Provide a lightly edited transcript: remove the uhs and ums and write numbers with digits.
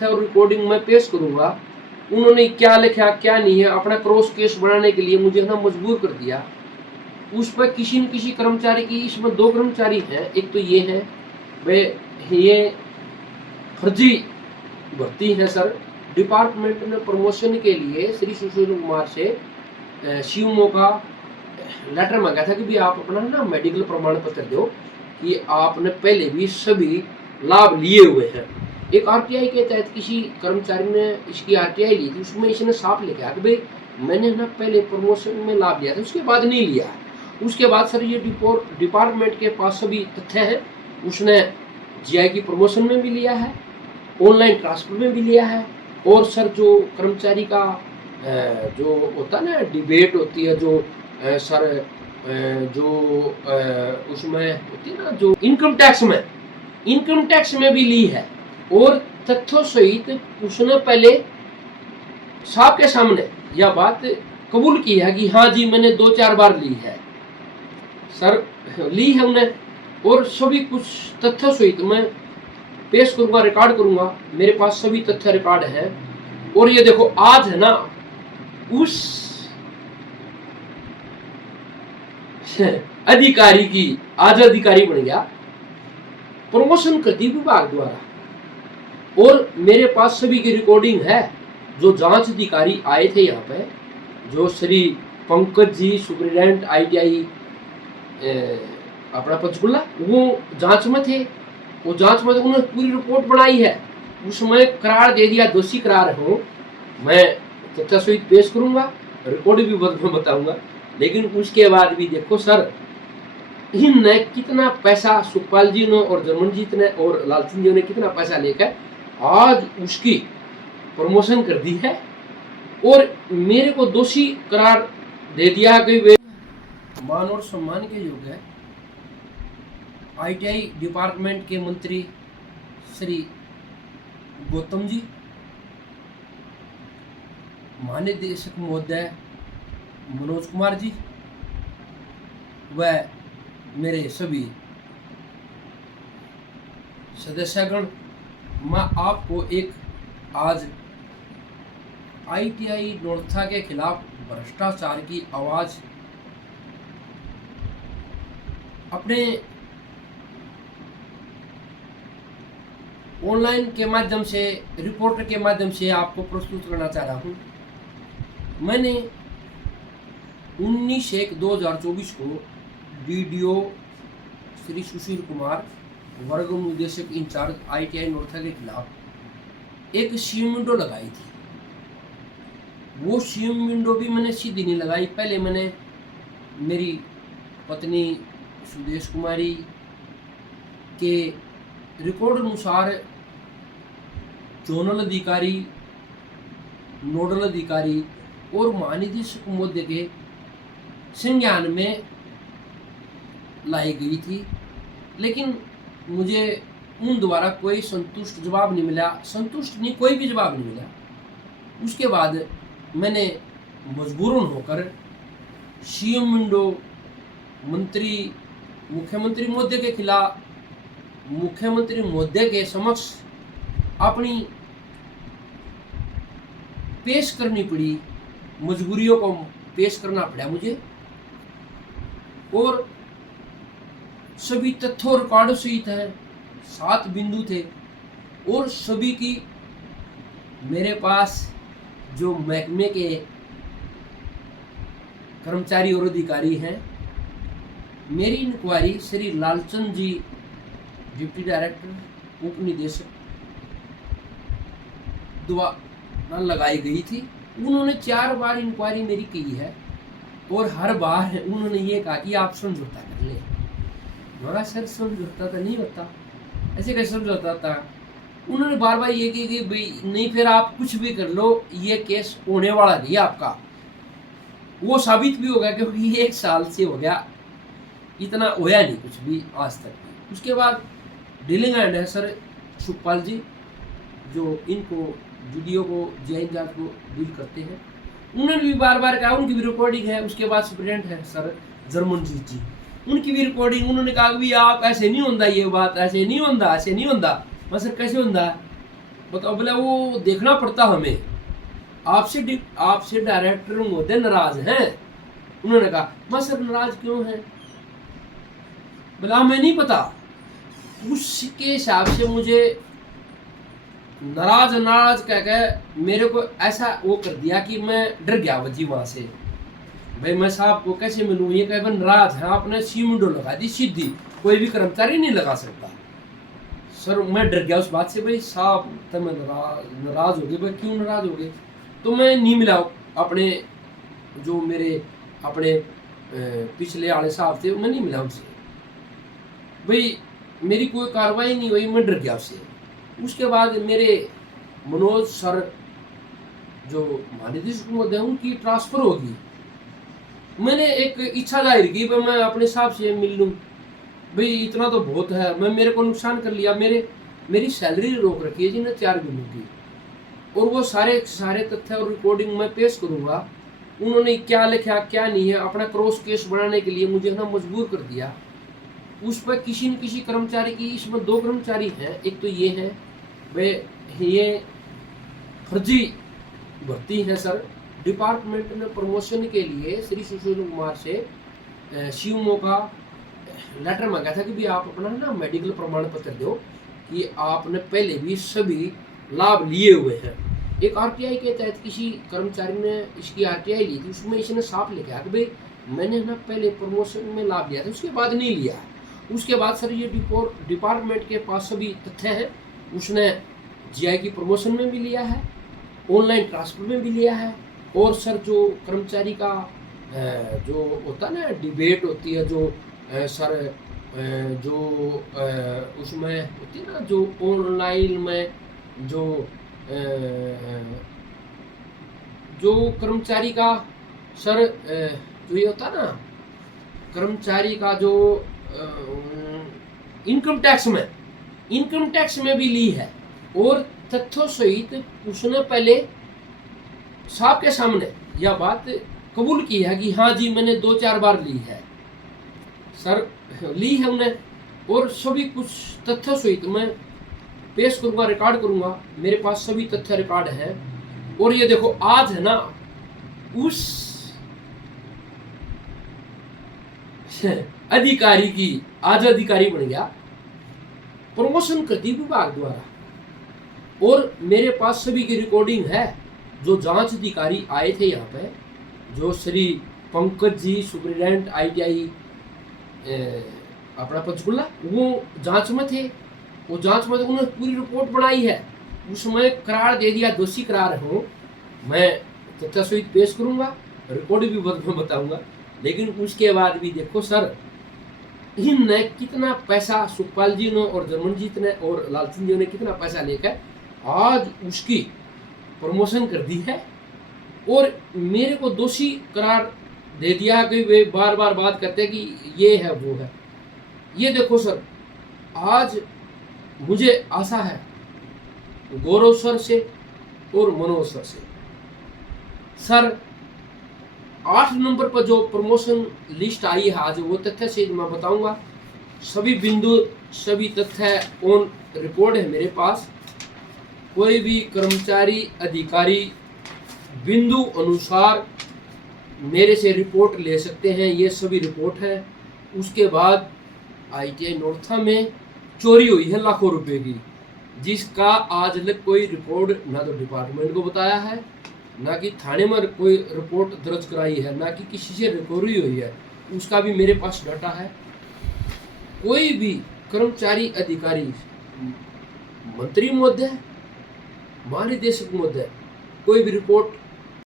तथ्य और रिकॉर्डिंग मैं पेश करूंगा। उन्होंने क्या लिखा क्या नहीं है, अपना क्रॉस केस बनाने के लिए मुझे ना मजबूर कर दिया। उस पर किसी न किसी कर्मचारी की, इसमें 2 कर्मचारी हैं, एक तो ये है वे ये फर्जी भर्ती है सर। डिपार्टमेंट ने प्रमोशन के लिए श्री सुशील कुमार से सीएमओ का लेटर मांगा था कि भी आप अपना ना मेडिकल प्रमाण पत्र दो कि आपने पहले भी सभी लाभ लिए हुए हैं। एक आरटीआई के तहत किसी कर्मचारी ने इसकी आरटीआई ली थी, उसमें इसने साफ लिखा कि भाई मैंने ना पहले प्रमोशन में लाभ लिया था, उसके बाद नहीं लिया। उसके बाद सर ये डिपार्टमेंट के पास सभी तथ्य हैं। उसने जीआई की प्रमोशन में भी लिया है, ऑनलाइन ट्रांसफर में भी लिया है, और सर जो कर्मचारी का जो होता है ना डिबेट होती है, जो सर जो उसमें होती है ना जो इनकम टैक्स में भी ली है। और तथ्यों सहित उसने पहले साहब के सामने यह बात कबूल की है कि हाँ जी मैंने 2-4 बार ली है सर, ली है उन्हें। और सभी कुछ तथ्यों सहित मैं पेश करूंगा, रिकॉर्ड करूंगा, मेरे पास सभी तथ्य रिकॉर्ड हैं। और ये देखो आज है ना उस अधिकारी की, आज अधिकारी बन गया, प्रमोशन कर दी विभाग द्वारा। और मेरे पास सभी की रिकॉर्डिंग है। जो जांच अधिकारी आए थे यहाँ पे, जो श्री पंकज जी सुप्रिटेंडेंट आईटीआई अपना पंचकुला, वो जांच में थे। वो जांच में उन्होंने पूरी रिपोर्ट बनाई है, उसमें करार दे दिया, दोषी करार हूँ मैं, तथ्य सहित पेश करूंगा, रिकॉर्ड भी बताऊंगा। लेकिन उसके बाद भी देखो सर इनने कितना पैसा, सुखपाल जी ने और जर्मनजीत ने और लालचंद जी ने कितना पैसा लेकर आज उसकी प्रमोशन कर दी है और मेरे को दोषी करार दे दिया कि वे मान और सम्मान के योग्य है। आईटीआई डिपार्टमेंट के मंत्री श्री गौतम जी, महानिदेशक महोदय मनोज कुमार जी, व मेरे सभी सदस्यगण, मैं आपको एक आज आईटीआई नोरथा के खिलाफ भ्रष्टाचार की आवाज अपने ऑनलाइन के माध्यम से, रिपोर्टर के माध्यम से आपको प्रस्तुत करना चाह रहा हूं। मैंने 19/1/2024 को डीडीओ श्री सुशील कुमार, वर्ग निदेशक इंचार्ज आईटीआई नोरथा के खिलाफ एक सीएम विंडो लगाई थी। वो सीएम विंडो भी मैंने सीधी नहीं लगाई। पहले मैंने मेरी पत्नी सुदेश कुमारी के रिकॉर्ड अनुसार जोनल अधिकारी, नोडल अधिकारी और महानिदेशक महोदय के संज्ञान में लाई गई थी, लेकिन मुझे उन द्वारा कोई संतुष्ट जवाब नहीं मिला, संतुष्ट नहीं, कोई भी जवाब नहीं मिला। उसके बाद मैंने मजबूरन होकर सीएम विंडो, मंत्री, मुख्यमंत्री महोदय के खिलाफ, मुख्यमंत्री महोदय के समक्ष अपनी पेश करनी पड़ी, मजबूरियों को पेश करना पड़ा मुझे। और सभी तथ्यों रिकॉर्ड सहित है, 7 बिंदु थे और सभी की मेरे पास जो महकमे के कर्मचारी और अधिकारी हैं, मेरी इंक्वायरी श्री लालचंद जी, डिप्टी डायरेक्टर, उप निदेशक द्वारा लगाई गई थी। उन्होंने 4 बार इंक्वायरी मेरी की है और हर बार उन्होंने ये कहा कि आप समझौता कर ले। मेरा सर समझौता तो नहीं होता, ऐसे कैसे समझौता था। उन्होंने बार बार ये की कि भाई नहीं, फिर आप कुछ भी कर लो, ये केस होने वाला नहीं आपका। वो साबित भी हो गया क्योंकि 1 साल से हो गया, इतना होया नहीं कुछ भी आज तक। उसके बाद डीलिंग हैंड है सर सुखपाल जी, जो इनको वीडियो को जैन जात को डील करते हैं। उन्होंने भी बार बार कहा, उनकी भी रिकॉर्डिंग है। उसके बाद सुप्रिटेंडेंट है सर जर्मनजीत जी, उनकी भी रिकॉर्डिंग। उन्होंने कहा भी आप ऐसे नहीं होता, ये बात ऐसे नहीं होता, ऐसे नहीं होता। मैं सर कैसे होता, बताओ, बोले वो देखना पड़ता हमें, आपसे डायरेक्टर महोदय नाराज हैं। उन्होंने कहा मैं सर नाराज क्यों है? बोला मैं नहीं पता। उसके हिसाब से मुझे नाराज नाराज कह के मेरे को ऐसा वो कर दिया कि मैं डर गया वजी वहां से। भाई मैं साहब को कैसे मिलूँ? ये कह नाराज है, आपने सी विंडो लगा दी सीधी, कोई भी कर्मचारी नहीं लगा सकता। सर मैं डर गया उस बात से, भाई साहब तो मैं नाराज हो गए। भाई क्यों नाराज हो गए? तो मैं नहीं मिला अपने जो मेरे अपने पिछले वाले साहब थे, मैं नहीं मिला उनसे। भाई मेरी कोई कार्रवाई नहीं हुई, मैं डर गया उससे। उसके बाद मेरे मनोज सर जो महानिदेशक महोदय उनकी ट्रांसफर होगी। मैंने एक इच्छा जाहिर की भाई मैं अपने साहब से मिल लूँ। भाई इतना तो बहुत है, मैं मेरे को नुकसान कर लिया, मेरी सैलरी रोक रखी है जी ने 4 महीनों की, और वो सारे तथ्य और रिकॉर्डिंग मैं पेश करूंगा। उन्होंने क्या लिखा क्या नहीं है, अपना क्रॉस केस बनाने के लिए मुझे ना मजबूर कर दिया। उस पर किसी न किसी कर्मचारी की, इसमें 2 कर्मचारी हैं, एक तो ये हैं वे ये फर्जी भर्ती है सर। डिपार्टमेंट ने प्रमोशन के लिए श्री सुशील कुमार से सीएमओ का लेटर मांगा था कि भी आप अपना ना मेडिकल प्रमाण पत्र दो कि आपने पहले भी सभी लाभ लिए हुए हैं। एक आरटीआई के तहत किसी कर्मचारी ने इसकी आरटीआई ली थी, उसमें इसने साफ लिखा कि भाई मैंने ना पहले प्रमोशन में लाभ लिया था, उसके बाद नहीं लिया। उसके बाद सर ये डिपार्टमेंट के पास सभी तथ्य हैं, उसने जीआई की प्रमोशन में भी लिया है, ऑनलाइन ट्रांसफर में भी लिया है, और सर जो कर्मचारी का जो होता है ना डिबेट होती है जो सर जो उसमें होती है ना जो ऑनलाइन में जो कर्मचारी का सर जो ये होता है ना कर्मचारी का जो इनकम टैक्स में भी ली है, और तथ्यों सहित उसने पहले साहब के सामने यह बात कबूल की है कि हाँ जी मैंने 2-4 बार ली है सर, ली है उन्हें, और सभी कुछ तथ्यों सहित मैं पेश करूंगा, रिकॉर्ड करूंगा, मेरे पास सभी तथ्य रिकॉर्ड है। और ये देखो आज है ना उस अधिकारी की, आज अधिकारी बन गया, प्रमोशन कर दी विभाग द्वारा, और मेरे पास सभी की रिकॉर्डिंग है। जो जांच अधिकारी आए थे यहाँ पे, जो श्री पंकज जी सुप्रिटेंडेंट ITI अपना पंचकुला, वो जांच में थे, वो जांच में तो उन्होंने पूरी रिपोर्ट बनाई है, उसमें करार दे दिया, दोषी करार हूँ मैं, तथ्य सहित पेश करूंगा, रिकॉर्ड भी बताऊंगा। लेकिन उसके बाद भी देखो सर इनने कितना पैसा, सुखपाल जी ने और जर्मन जी ने और लालचंद जी ने कितना पैसा लेकर आज उसकी प्रमोशन कर दी है, और मेरे को दोषी करार दे दिया कि वे बार बार बात करते हैं कि ये है वो है। ये देखो सर आज मुझे आशा है गौरव सर से और मनोज सर से, सर 8 नंबर पर जो प्रमोशन लिस्ट आई है आज, वो तथ्य से मैं बताऊंगा, सभी बिंदु सभी तथ्य ऑन रिपोर्ट है मेरे पास। कोई भी कर्मचारी अधिकारी बिंदु अनुसार मेरे से रिपोर्ट ले सकते हैं, ये सभी रिपोर्ट है। उसके बाद ITI नोरथा में चोरी हुई है लाखों रुपए की, जिसका आज तक कोई रिपोर्ट ना तो डिपार्टमेंट को बताया है, ना कि थाने में कोई रिपोर्ट दर्ज कराई है, ना कि किसी से रिकवरी हुई है, उसका भी मेरे पास डाटा है। कोई भी कर्मचारी अधिकारी, मंत्री महोदय, महानिदेशक महोदय, कोई भी रिपोर्ट